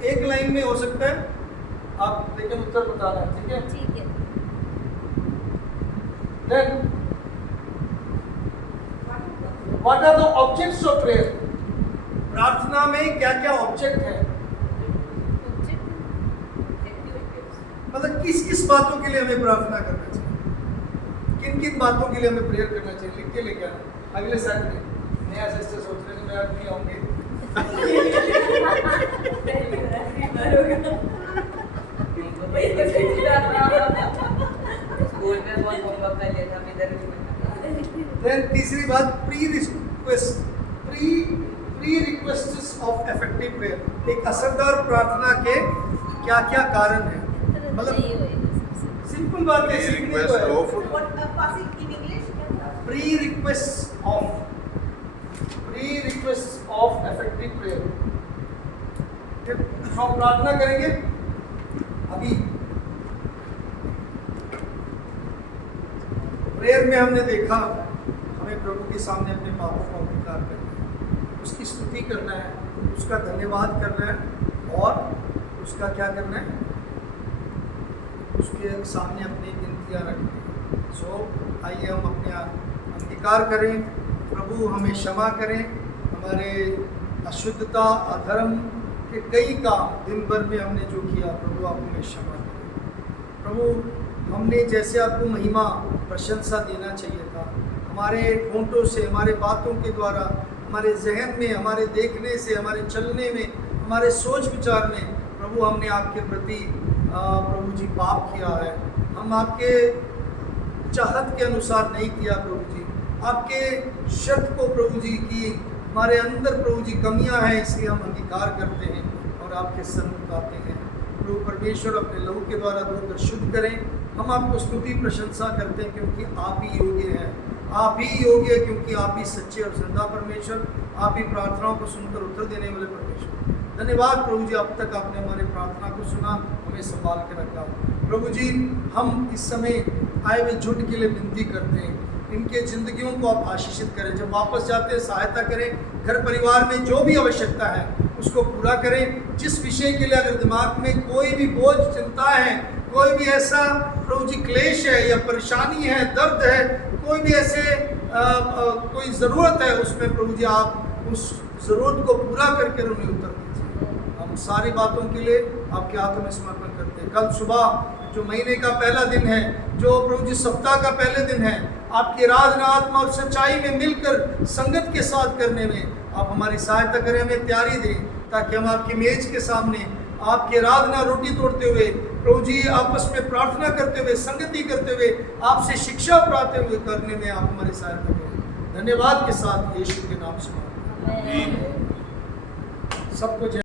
एक लाइन में हो सकता है, आप लेकिन उत्तर बताना है, ठीक है? ठीक है। Then what are the objects of prayer, प्रार्थना में क्या क्या ऑब्जेक्ट है, मतलब किस किस बातों के लिए हमें प्रार्थना करना चाहिए, किन किन बातों के लिए हमें प्रेयर करना चाहिए, लिख के लेके आना। अगले सैटरडे नया सिस्टर सोच रहे हैं मैं आज नहीं आऊंगी। स्कूल में बहुत होमवर्क कर लिया था, मैं इधर भी बना। देन तीसरी बात, pre requests of effective prayer, एक असरदार प्रार्थना के क्या क्या कारण है, मतलब सिंपल बात है, सीखने को रिक्वेस्ट है। Of pre request of effective prayer, हम प्रार्थना करेंगे अभी। प्रेयर में हमने देखा हमें प्रभु के सामने अपने पापों का अंगीकार करना है, उसकी स्तुति करना है, उसका धन्यवाद करना है, और उसका क्या करना है, उसके सामने अपनी विनतियाँ रखनी है। सो आइए हम अपने अंगीकार करें, प्रभु हमें क्षमा करें, हमारे अशुद्धता अधर्म के कई काम दिन भर में हमने जो किया, प्रभु आप हमें क्षमा करें। प्रभु हमने जैसे आपको महिमा प्रशंसा देना चाहिए था, हमारे होंठों से, हमारे बातों के द्वारा, हमारे जहन में, हमारे देखने से, हमारे चलने में, हमारे सोच विचार में, प्रभु हमने आपके प्रति प्रभु जी पाप किया है, हम आपके चाहत के अनुसार नहीं किया प्रभु जी, आपके शर्त को प्रभु जी की हमारे अंदर प्रभु जी कमियां हैं, इसलिए हम अंगीकार करते हैं और आपके सन्मुख आते हैं। प्रभु परमेश्वर अपने लहू के द्वारा धोकर शुद्ध करें, हम आपको स्तुति प्रशंसा करते हैं क्योंकि आप ही योग्य हैं, आप ही योग्य है, क्योंकि आप ही सच्चे और जिंदा परमेश्वर, आप ही प्रार्थनाओं को सुनकर उत्तर देने वाले परमेश्वर। धन्यवाद प्रभु जी, अब तक आपने हमारी प्रार्थना को सुना, हमें संभाल के रखा। प्रभु जी हम इस समय आए हुए झुंड के लिए विनती करते हैं, इनके जिंदगियों को आप आशीषित करें, जब वापस जाते हैं सहायता करें, घर परिवार में जो भी आवश्यकता है उसको पूरा करें। जिस विषय के लिए अगर दिमाग में कोई भी बोझ, चिंता है, कोई भी ऐसा प्रभु जी क्लेश है या परेशानी है, दर्द है, कोई भी ऐसे कोई ज़रूरत है, उसमें प्रभु जी आप उस ज़रूरत को पूरा करके उन्हें उत्तर दीजिए। हम सारी बातों के लिए आपके हाथों में समर्पण करते हैं। कल सुबह जो महीने का पहला दिन है, जो प्रभु जी सप्ताह का पहले दिन है, आपकी आराधना आत्मा और सच्चाई में मिलकर संगत के साथ करने में आप हमारी सहायता करें, हमें तैयारी दें, ताकि हम आपकी मेज के सामने आपकी आराधना रोटी तोड़ते हुए, प्रभु जी आपस में प्रार्थना करते हुए, संगति करते हुए, आपसे शिक्षा प्राप्त हुए करने में आप हमारी सहायता करें। धन्यवाद के साथ यीशु के नाम से सबको